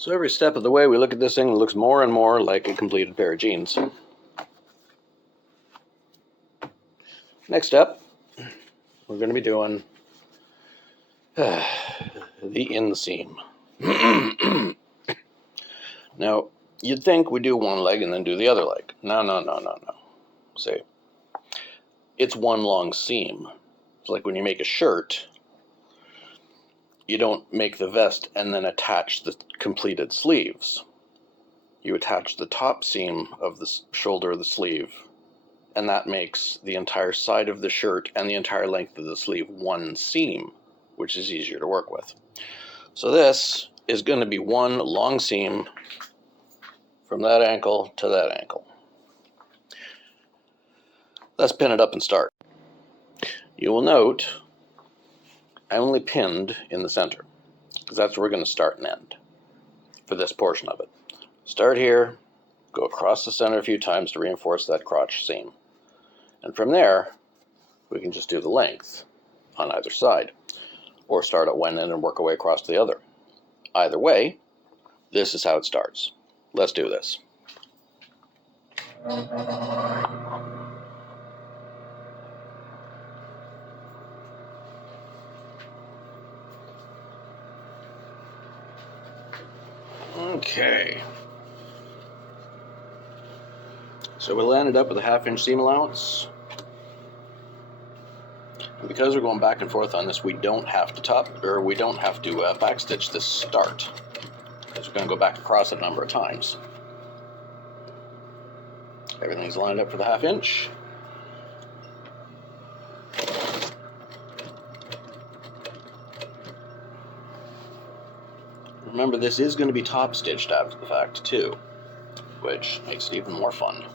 So every step of the way we look at this thing, it looks more and more like a completed pair of jeans. Next up, we're going to be doing the inseam. Now, you'd think we do one leg and then do the other leg. No. See, it's one long seam. It's like when you make a shirt, you don't make the vest and then attach the completed sleeves. You attach the top seam of the shoulder of the sleeve, and that makes the entire side of the shirt and the entire length of the sleeve one seam, which is easier to work with. So this is going to be one long seam from that ankle to that ankle. Let's pin it up and start. You will note I only pinned in the center, because that's where we're going to start and end for this portion of it. Start here, go across the center a few times to reinforce that crotch seam. And from there, we can just do the length on either side, or start at one end and work our way across to the other. Either way, this is how it starts. Let's do this. Okay. So we landed up with a 1/2 inch seam allowance. And because we're going back and forth on this, we don't have to backstitch this start, because we're going to go back across it a number of times. Everything's lined up for the 1/2 inch. Remember, this is going to be top stitched after the fact too, which makes it even more fun.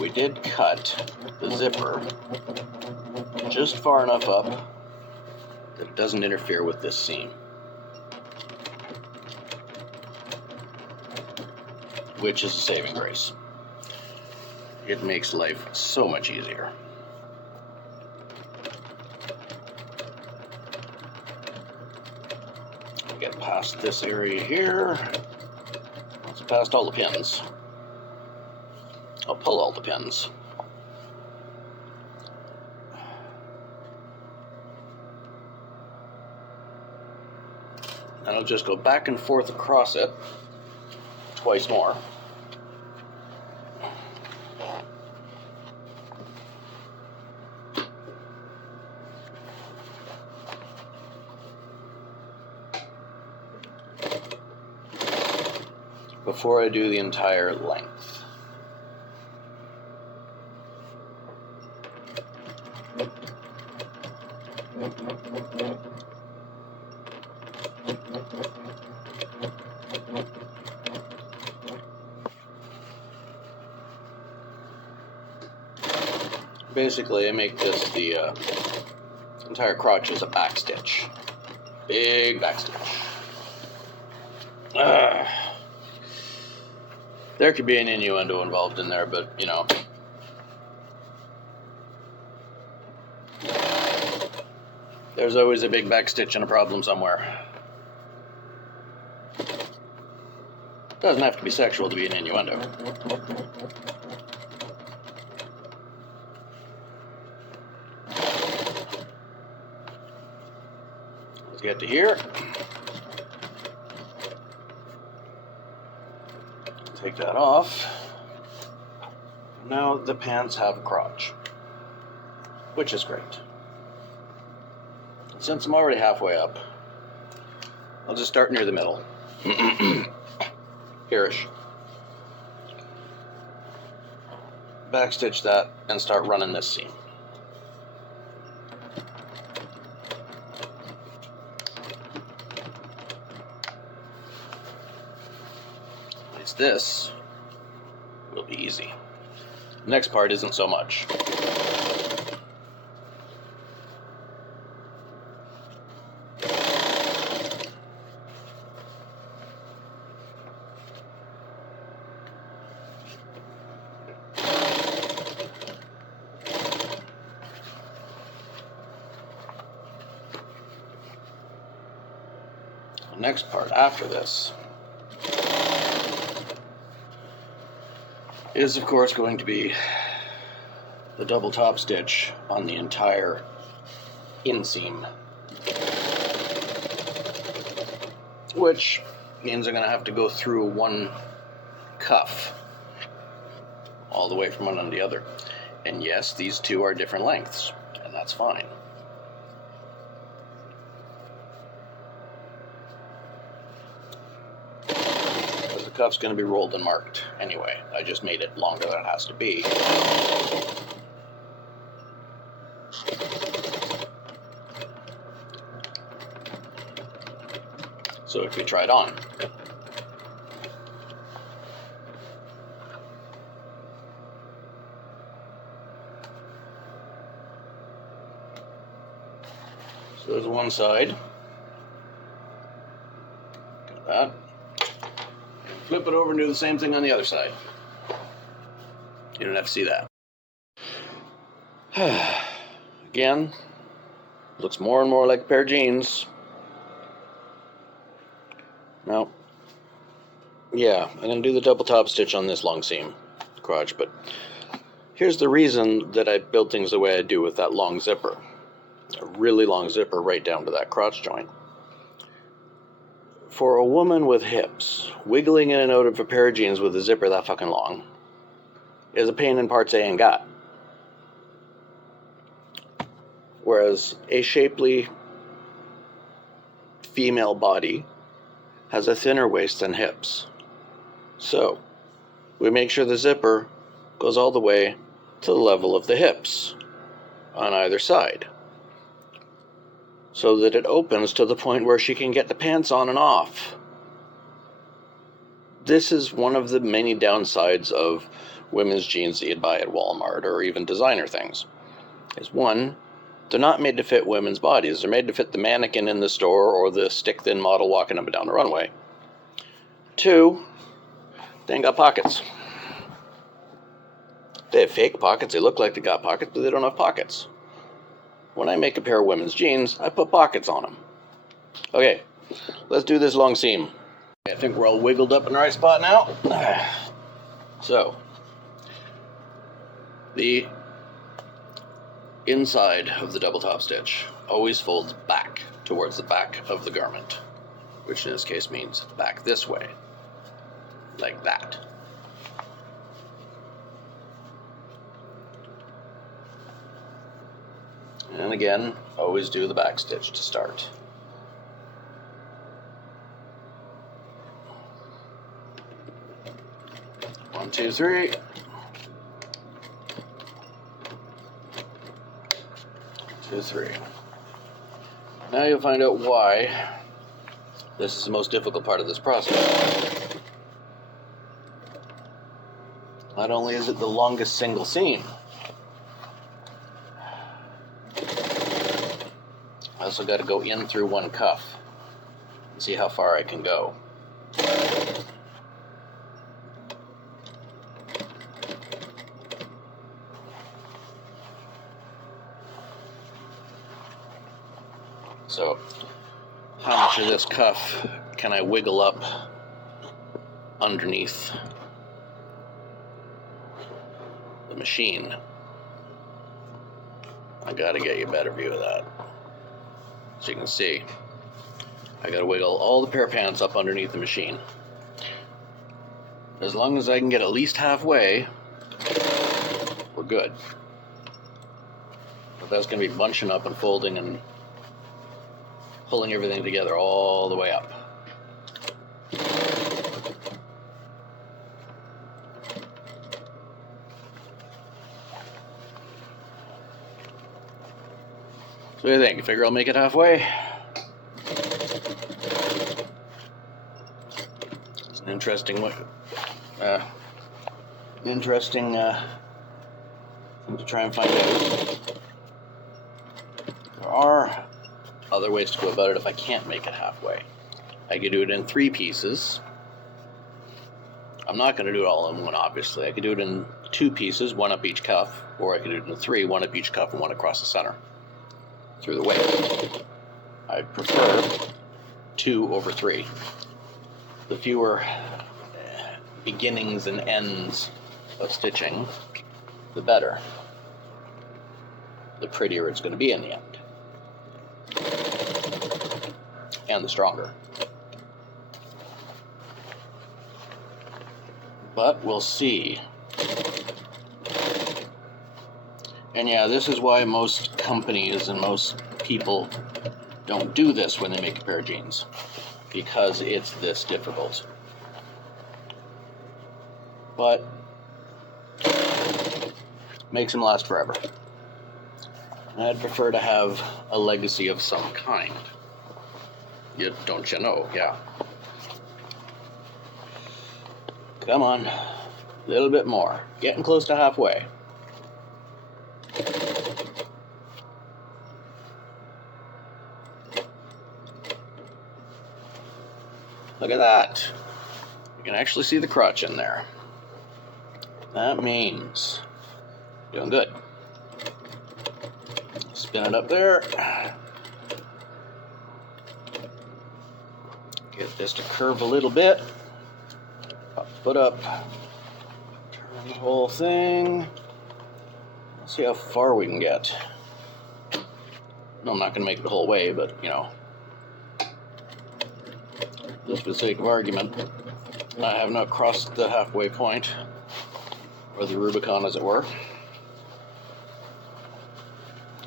We did cut the zipper just far enough up that it doesn't interfere with this seam, which is a saving grace. It makes life so much easier. Get past this area here. It's past all the pins. I'll pull all the pins. And I'll just go back and forth across it twice more. Before I do the entire length. Basically, I make this the entire crotch as a back stitch. Big back stitch. There could be an innuendo involved in there, but you know. There's always a big back stitch and a problem somewhere. Doesn't have to be sexual to be an innuendo. Let's get to here. Take that off. Now the pants have a crotch, which is great. Since I'm already halfway up, I'll just start near the middle. Here-ish. Backstitch that and start running this seam. At least this will be easy. The next part isn't so much. The next part after this is, of course, going to be the double top stitch on the entire inseam, which means I'm going to have to go through one cuff all the way from one to the other. And yes, these two are different lengths, and that's fine. Because the cuff's going to be rolled and marked anyway. I just made it longer than it has to be. So if we try it on, so there's one side, got that, flip it over and do the same thing on the other side. You don't have to see that. Again, looks more and more like a pair of jeans. Now, yeah, I'm going to do the double top stitch on this long seam crotch, but here's the reason that I build things the way I do with that long zipper. A really long zipper right down to that crotch joint. For a woman with hips, wiggling in and out of a pair of jeans with a zipper that fucking long is a pain in parts A and gut. Whereas a shapely female body has a thinner waist than hips. So, we make sure the zipper goes all the way to the level of the hips on either side, so that it opens to the point where she can get the pants on and off. This is one of the many downsides of women's jeans that you'd buy at Walmart or even designer things. Is one, they're not made to fit women's bodies. They're made to fit the mannequin in the store or the stick-thin model walking up and down the runway. Two, they ain't got pockets. They have fake pockets. They look like they got pockets, but they don't have pockets. When I make a pair of women's jeans, I put pockets on them. Okay, let's do this long seam. I think we're all wiggled up in the right spot now. So, the inside of the double top stitch always folds back towards the back of the garment, which in this case means back this way, like that. And again, always do the back stitch to start. One, two, three. 2, 3. Now you'll find out why this is the most difficult part of this process. Not only is it the longest single seam, I also got to go in through one cuff and see how far I can go. So, how much of this cuff can I wiggle up underneath the machine? I gotta get you a better view of that. So you can see, I gotta wiggle all the pair of pants up underneath the machine. As long as I can get at least halfway, we're good. But that's gonna be bunching up and folding and pulling everything together all the way up. So what do you think? You figure I'll make it halfway? It's an interesting thing to try and find out. There are other ways to go about it if I can't make it halfway. I could do it in 3 pieces. I'm not going to do it all in one, obviously. I could do it in 2 pieces, 1 up each cuff, or I could do it in 3, 1 up each cuff and 1 across the center through the waist. I prefer 2/3. The fewer beginnings and ends of stitching, the better. The prettier it's going to be in the end. And the stronger. But we'll see. And yeah, this is why most companies and most people don't do this when they make a pair of jeans. Because it's this difficult. But makes them last forever. I'd prefer to have a legacy of some kind. Don't you know? Yeah. Come on. A little bit more. Getting close to halfway. Look at that. You can actually see the crotch in there. That means doing good. Spin it up there. Get this to curve a little bit. Pop the foot up. Turn the whole thing. Let's see how far we can get. No, I'm not going to make it the whole way, but, you know, just for the sake of argument, I have not crossed the halfway point, or the Rubicon, as it were.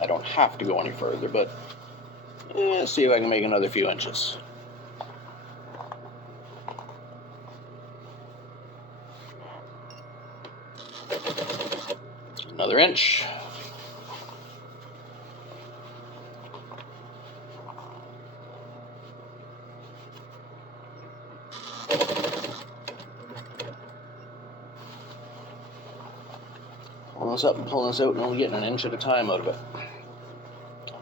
I don't have to go any further, but let's see if I can make another few inches. Another inch. Pulling this up and pulling this out, and only getting an inch at a time out of it.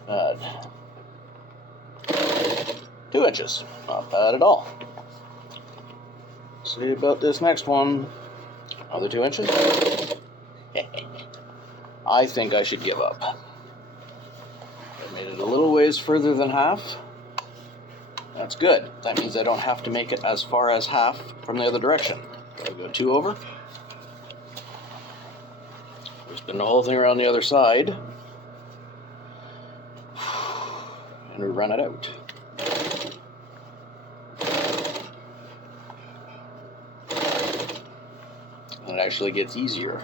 Bad. 2 inches. Not bad at all. See about this next one. Another 2 inches. I think I should give up. I made it a little ways further than half. That's good. That means I don't have to make it as far as half from the other direction. I'll go 2 over. Spin the whole thing around the other side. And we run it out. And it actually gets easier.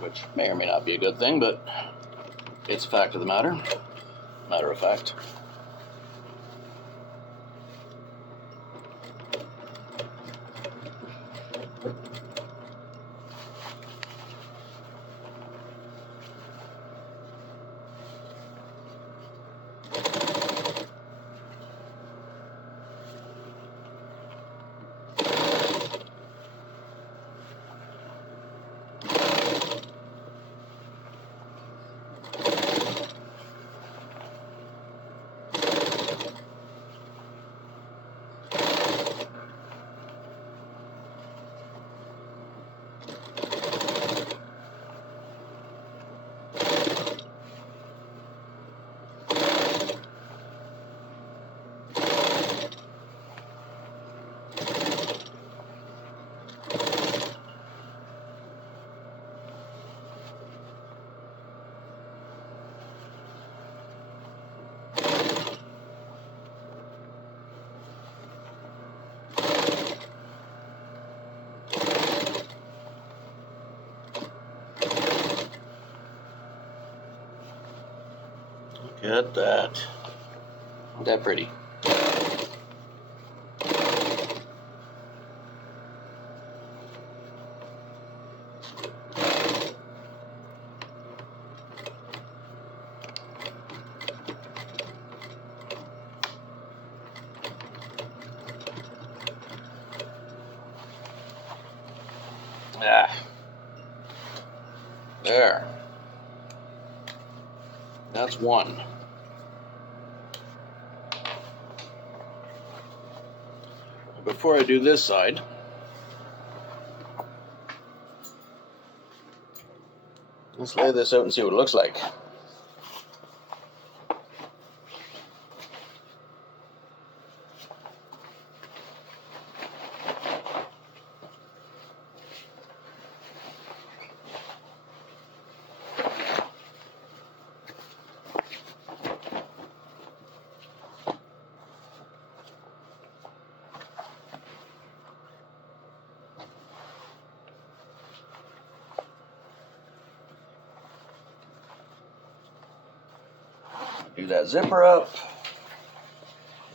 Which may or may not be a good thing, but it's a fact of the matter. Matter of fact. Look at that. Isn't that pretty? Ah. There. That's one. Before I do this side, let's lay this out and see what it looks like. Do that zipper up.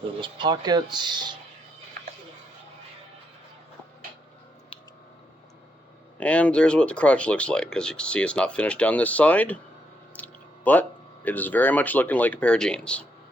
Those pockets. And there's what the crotch looks like. As you can see, it's not finished down this side, but it is very much looking like a pair of jeans.